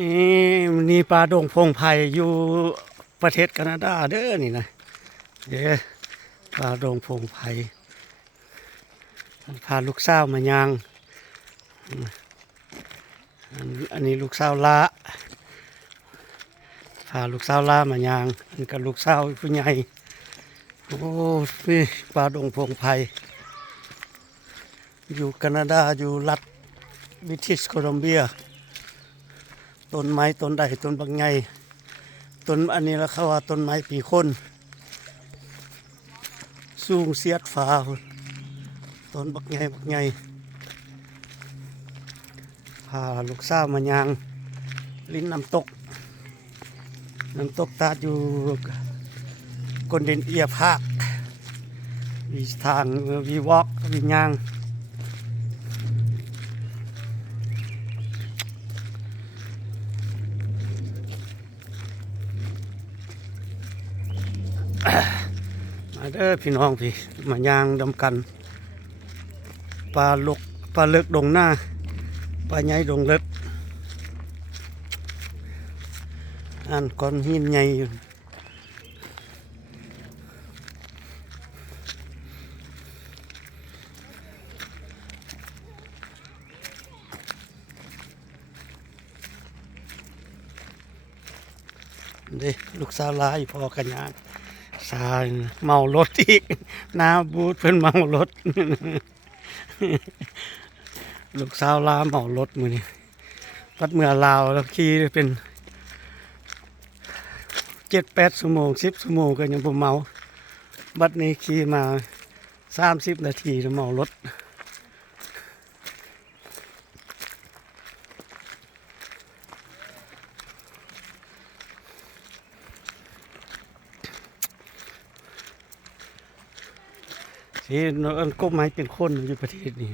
นี่ปลาดงพงไผ่อยู่ประเทศแคนาดาเด้อนี่นะเด้อปลาดงพงไผ่พาลูกสาวมายางอันนี้ลูกสาวละพาลูกสาวละมายางอันกับลูกสาวผู้ใหญ่โอ้นี่ปลาดงพงไผ่อยู่แคนาดาอยู่รัฐบริติชโคลัมเบียต้นไม้ต้นใดต้นบางไงต้นอันนี้แล้วเขาว่าต้นไม้ปีคนสูงเสียดฟ้าต้นบักไงบักไงพาลูกสาวมายางลิ้นน้ำตกตาดอยู่กนเดนเอียภาคมีทางวีวอล์กวียางมาเด้อพี่น้องพี่มายางดำกันปลาเลิกดงหน้าปลาใหญ่ดงเลิกอันก้อนหินใหญ่อยู่เด้ลูกสาวลายพอกันยางสายเมารถอีกน้าบูดเพิ่นเมารถลูกสาวลาเมารถมือนี่วัดเมื่อลาวแล้วขี่เป็น7-8 ชั่วโมง10 ชั่วโมงก็ยังบ่เมาบัดนี้ขี่มา30 นาทีแล้วเมารถที่ก็ไม้เป็นคนอยู่ประเทศนี้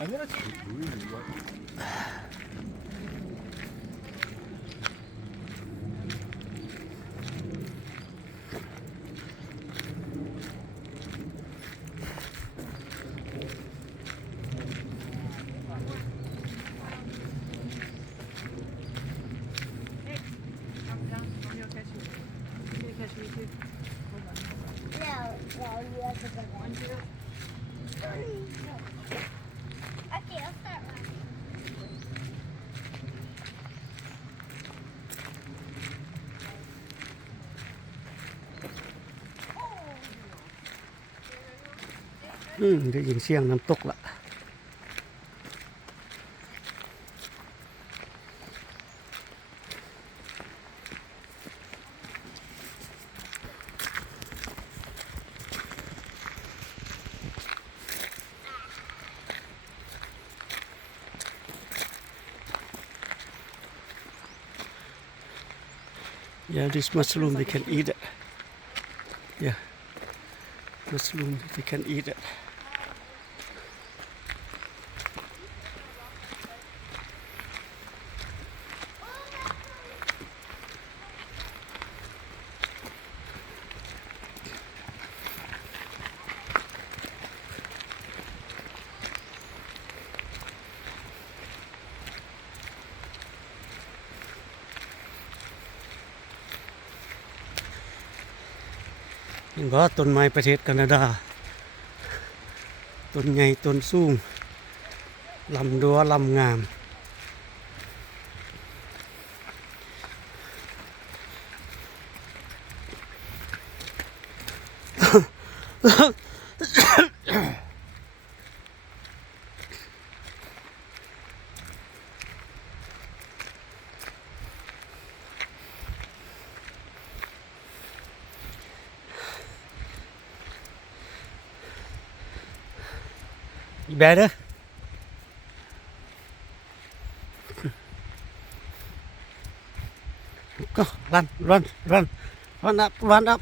I'm gonna take really what. ได้ยินเสียงน้ำตกละYeah, this mushroom they can eat it. Yeah, mushroom they can eat it. เห็นบ่ต้นไม้ประเทศแคนาดาต้นใหญ่ต้นสูงลำดัวลำงามYou better? Go, run, run, run. Run up, run up.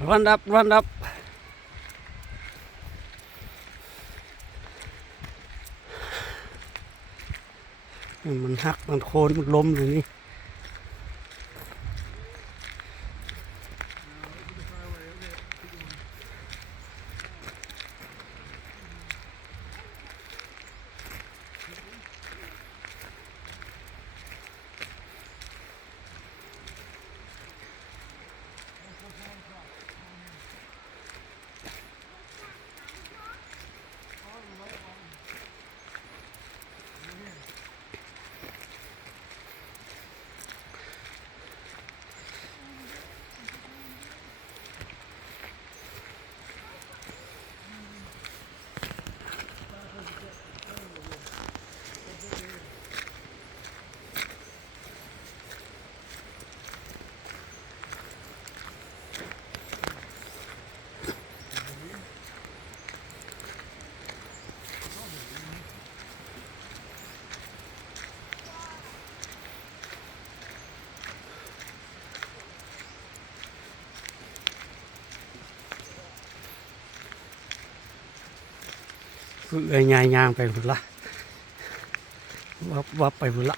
Run up, run up. มันหักมันโคนมันล้มเลยนี่คือไอ้ยายยางไปหมดละวับไปหมดละ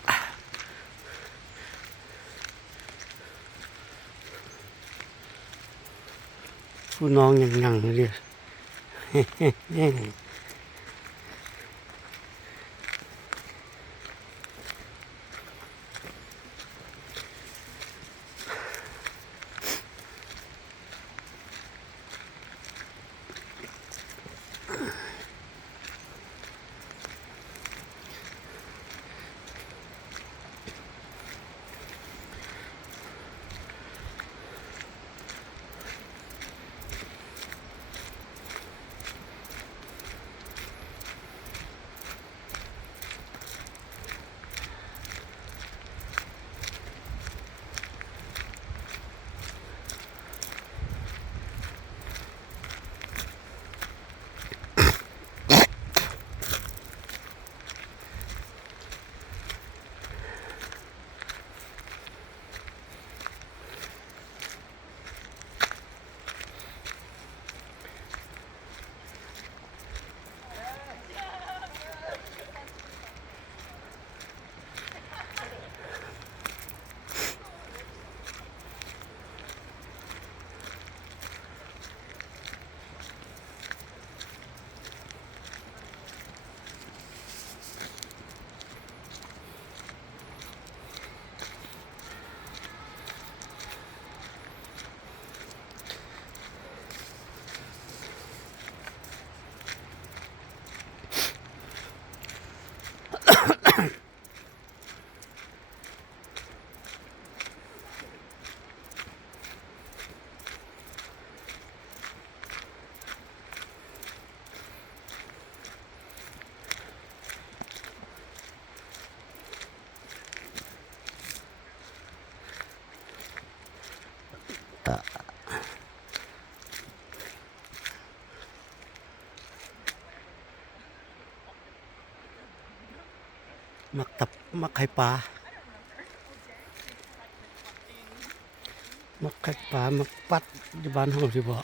ผู้น้องยังเลย มักไข่ปลามักไข่ปลามักปัดอยู่บ้านห้องสิบ่